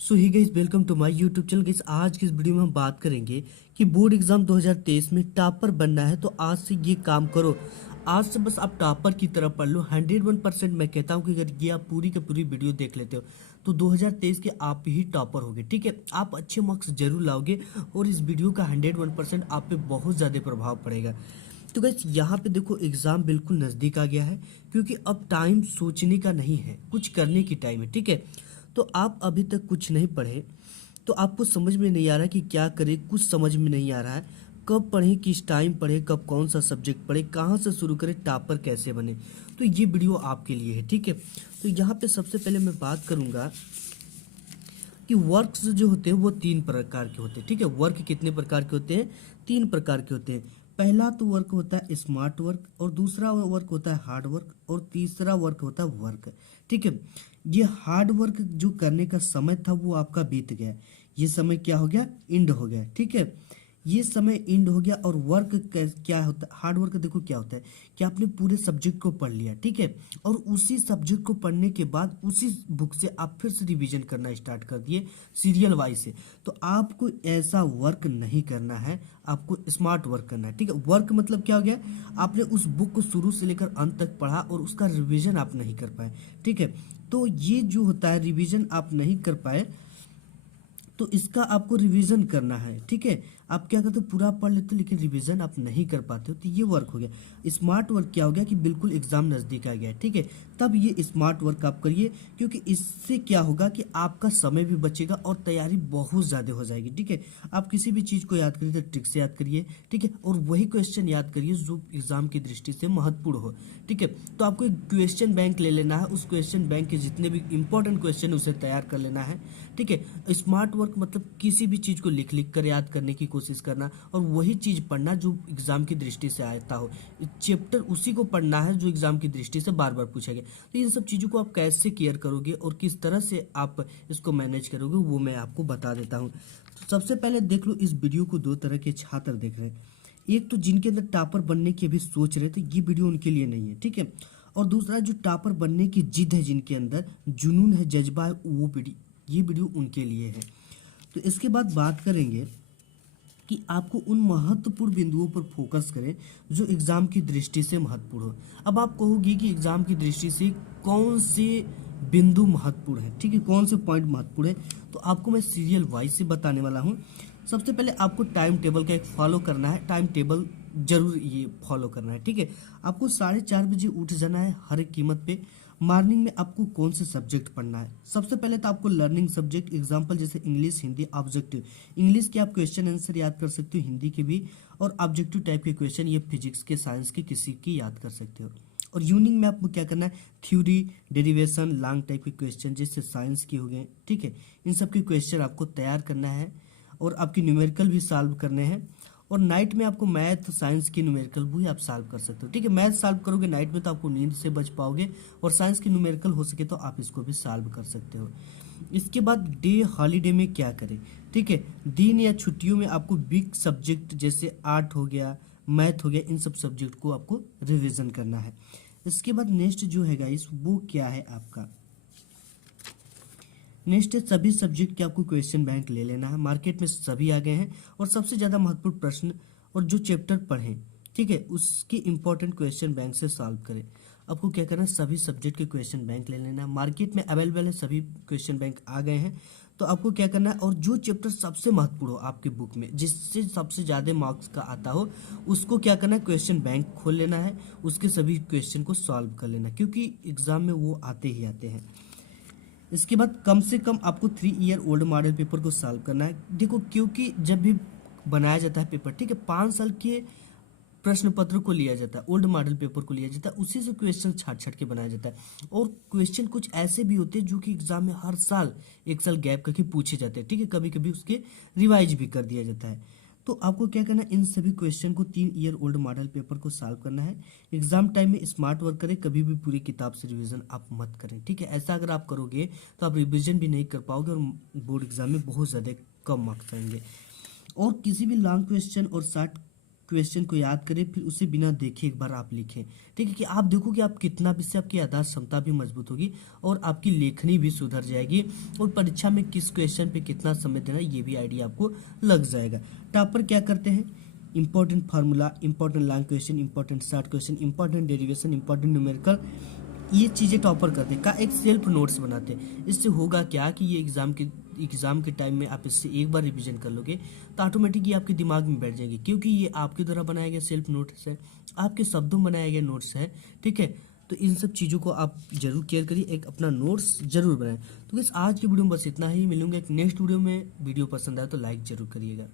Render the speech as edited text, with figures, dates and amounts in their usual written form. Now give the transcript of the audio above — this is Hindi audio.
So hi guys, welcome to my YouTube channel. Guys, आज की इस वीडियो में हम बात करेंगे कि बोर्ड एग्जाम 2023 में टॉपर बनना है तो आज से ये काम करो। आज से बस आप टॉपर की तरफ पढ़ लो। 101% मैं कहता हूँ कि अगर ये आप पूरी की पूरी वीडियो देख लेते हो तो 2023 के आप ही टॉपर होगे। ठीक है, आप अच्छे मार्क्स जरूर लाओगे और इस वीडियो का 101% आप पे बहुत ज़्यादा प्रभाव पड़ेगा। तो गाइस, यहाँ पे देखो एग्जाम बिल्कुल नज़दीक आ गया है, क्योंकि अब टाइम सोचने का नहीं है, कुछ करने की टाइम है। ठीक है, तो आप अभी तक कुछ नहीं पढ़े तो आपको समझ में नहीं आ रहा कि क्या करें, कुछ समझ में नहीं आ रहा है। कब पढ़ें, किस टाइम पढ़ें, कब कौन सा सब्जेक्ट पढ़ें, कहाँ से शुरू करें, टॉपर कैसे बने, तो ये वीडियो आपके लिए है। ठीक है, तो यहाँ पे सबसे पहले मैं बात करूँगा कि वर्क्स जो होते हैं वो 3 प्रकार के होते हैं। ठीक है, वर्क कितने प्रकार के होते हैं? 3 प्रकार के होते हैं। पहला तो वर्क होता है स्मार्ट वर्क, और दूसरा वर्क होता है हार्ड वर्क, और तीसरा वर्क होता है वर्क। ठीक है, ये हार्ड वर्क जो करने का समय था वो आपका बीत गया, ये समय क्या हो गया? इंड हो गया। ठीक है, ये समय इंड हो गया। और वर्क क्या होता है? हार्ड वर्क देखो क्या होता है कि आपने पूरे सब्जेक्ट को पढ़ लिया। ठीक है, और उसी सब्जेक्ट को पढ़ने के बाद उसी बुक से आप फिर से रिवीजन करना स्टार्ट कर दिए सीरियल वाइज से। तो आपको ऐसा वर्क नहीं करना है, आपको स्मार्ट वर्क करना है। ठीक है, वर्क मतलब क्या हो गया? आपने उस बुक को शुरू से लेकर अंत तक पढ़ा और उसका रिवीजन आप नहीं कर पाए। ठीक है, तो ये जो होता है रिवीजन आप नहीं कर पाए, तो इसका आपको रिवीजन करना है। ठीक है, आप क्या करते हो, पूरा पढ़ लेते हो लेकिन रिवीजन आप नहीं कर पाते हो, तो ये वर्क हो गया। स्मार्ट वर्क क्या हो गया कि बिल्कुल एग्जाम नज़दीक आ गया है। ठीक है, तब ये स्मार्ट वर्क आप करिए, क्योंकि इससे क्या होगा कि आपका समय भी बचेगा और तैयारी बहुत ज़्यादा हो जाएगी। ठीक है, आप किसी भी चीज़ को याद करिए तो ट्रिक से याद करिए। ठीक है, और वही क्वेश्चन याद करिए जो एग्जाम की दृष्टि से महत्वपूर्ण हो। ठीक है, तो आपको एक क्वेश्चन बैंक ले लेना है, उस क्वेश्चन बैंक के जितने भी इंपॉर्टेंट क्वेश्चन उसे तैयार कर लेना है। ठीक है, स्मार्ट वर्क मतलब किसी भी चीज़ को लिख लिख कर याद करने की कोशिश करना और वही चीज़ पढ़ना जो एग्जाम की दृष्टि से आता हो। चैप्टर उसी को पढ़ना है जो एग्जाम की दृष्टि से बार बार पूछा गया। तो इन सब चीज़ों को आप कैसे क्लियर करोगे और किस तरह से आप इसको मैनेज करोगे वो मैं आपको बता देता हूँ। तो सबसे पहले देख लो, इस वीडियो को 2 तरह के छात्र देख रहे हैं। एक तो जिनके अंदर टॉपर बनने की अभी सोच रहे थे, ये वीडियो उनके लिए नहीं है। ठीक है, और दूसरा जो टॉपर बनने की जिद है, जिनके अंदर जुनून है, जज्बा है, वो ये वीडियो उनके लिए है। तो इसके बाद बात करेंगे कि आपको उन महत्वपूर्ण बिंदुओं पर फोकस करें जो एग्जाम की दृष्टि से महत्वपूर्ण हो। अब आप कहोगे कि एग्जाम की दृष्टि से कौन से बिंदु महत्वपूर्ण है? ठीक है, कौन से पॉइंट महत्वपूर्ण है, तो आपको मैं सीरियल वाइज से बताने वाला हूँ। सबसे पहले आपको टाइम टेबल का एक फॉलो करना है, टाइम टेबल जरूर ये फॉलो करना है। ठीक है, आपको 4:30 बजे उठ जाना है हर एक कीमत पे। मॉर्निंग में आपको कौन से सब्जेक्ट पढ़ना है? सबसे पहले तो आपको लर्निंग सब्जेक्ट, एग्जाम्पल जैसे इंग्लिश, हिंदी, ऑब्जेक्टिव। इंग्लिश के आप क्वेश्चन आंसर याद कर सकते हो, हिंदी के भी, और ऑब्जेक्टिव टाइप के क्वेश्चन ये फिजिक्स के, साइंस के, किसी की याद कर सकते हो। और इवनिंग में आपको क्या करना है? थ्योरी, डेरिवेशन, लॉन्ग टाइप के क्वेश्चन जैसे साइंस के हो गए। ठीक है, इन सब के क्वेश्चन आपको तैयार करना है और आपकी न्यूमेरिकल भी सॉल्व करने हैं। और नाइट में आपको मैथ, साइंस की न्यूमेरिकल भी आप सॉल्व कर सकते हो। ठीक है, मैथ सॉल्व करोगे नाइट में तो आपको नींद से बच पाओगे, और साइंस की न्यूमेरिकल हो सके तो आप इसको भी सॉल्व कर सकते हो। इसके बाद डे हॉलीडे में क्या करें? ठीक है, दिन या छुट्टियों में आपको बिग सब्जेक्ट जैसे आर्ट हो गया, मैथ हो गया, इन सब सब्जेक्ट को आपको रिविजन करना है। इसके बाद नेक्स्ट जो है गाइस वो क्या है आपका? नेक्स्ट है सभी सब्जेक्ट के आपको क्वेश्चन बैंक ले लेना है। मार्केट में सभी आ गए हैं और सबसे ज़्यादा महत्वपूर्ण प्रश्न और जो चैप्टर पढ़ें, ठीक है, उसके इंपॉर्टेंट क्वेश्चन बैंक से सॉल्व करें। आपको क्या करना है? सभी सब्जेक्ट के क्वेश्चन बैंक ले लेना है। मार्केट में अवेलेबल है, सभी क्वेश्चन बैंक आ गए हैं। तो आपको क्या करना है, और जो चैप्टर सबसे महत्वपूर्ण हो आपके बुक में, जिससे सबसे ज़्यादा मार्क्स का आता हो, उसको क्या करना है? क्वेश्चन बैंक खोल लेना है, उसके सभी क्वेश्चन को सॉल्व कर लेना, क्योंकि एग्जाम में वो आते ही आते हैं। इसके बाद कम से कम आपको 3 ईयर ओल्ड मॉडल पेपर को सॉल्व करना है। देखो, क्योंकि जब भी बनाया जाता है पेपर, ठीक है, 5 साल के प्रश्न पत्र को लिया जाता है, ओल्ड मॉडल पेपर को लिया जाता है, उसी से क्वेश्चन छाट छाट के बनाया जाता है। और क्वेश्चन कुछ ऐसे भी होते हैं जो कि एग्जाम में हर साल 1 साल गैप करके पूछे जाते हैं। ठीक है, कभी कभी उसके रिवाइज भी कर दिया जाता है। तो आपको क्या करना है? इन सभी क्वेश्चन को 3 ईयर ओल्ड मॉडल पेपर को सॉल्व करना है। एग्जाम टाइम में स्मार्ट वर्क करें, कभी भी पूरी किताब से रिवीजन आप मत करें। ठीक है, ऐसा अगर आप करोगे तो आप रिवीजन भी नहीं कर पाओगे और बोर्ड एग्जाम में बहुत ज़्यादा कम मार्क्स आएंगे। और किसी भी लॉन्ग क्वेश्चन और शॉर्ट क्वेश्चन को याद करें, फिर उसे बिना देखे एक बार आप लिखें। ठीक है, कि आप देखो कि आप कितना भी, इससे आपकी याददाश्त क्षमता भी मजबूत होगी और आपकी लेखनी भी सुधर जाएगी, और परीक्षा में किस क्वेश्चन पे कितना समय देना ये भी आइडिया आपको लग जाएगा। टॉपर क्या करते हैं? Important formula, important long question, important short question, important derivation, important numerical, ये चीज़ें टॉपर करते हैं। का एक सेल्फ नोट्स बनाते हैं। इससे होगा क्या कि ये एग्ज़ाम के टाइम में आप इससे एक बार रिवीजन कर लोगे तो ऑटोमेटिक ये आपके दिमाग में बैठ जाएगी, क्योंकि ये आपके द्वारा बनाया गया सेल्फ नोट्स है, आपके शब्दों में बनाया गया नोट्स है। ठीक है, तो इन सब चीज़ों को आप जरूर केयर करिए, एक अपना नोट्स जरूर बनाएं। तो बस आज की वीडियो में बस इतना ही, मिलूंगा एक नेक्स्ट वीडियो में। वीडियो पसंद आए तो लाइक जरूर करिएगा।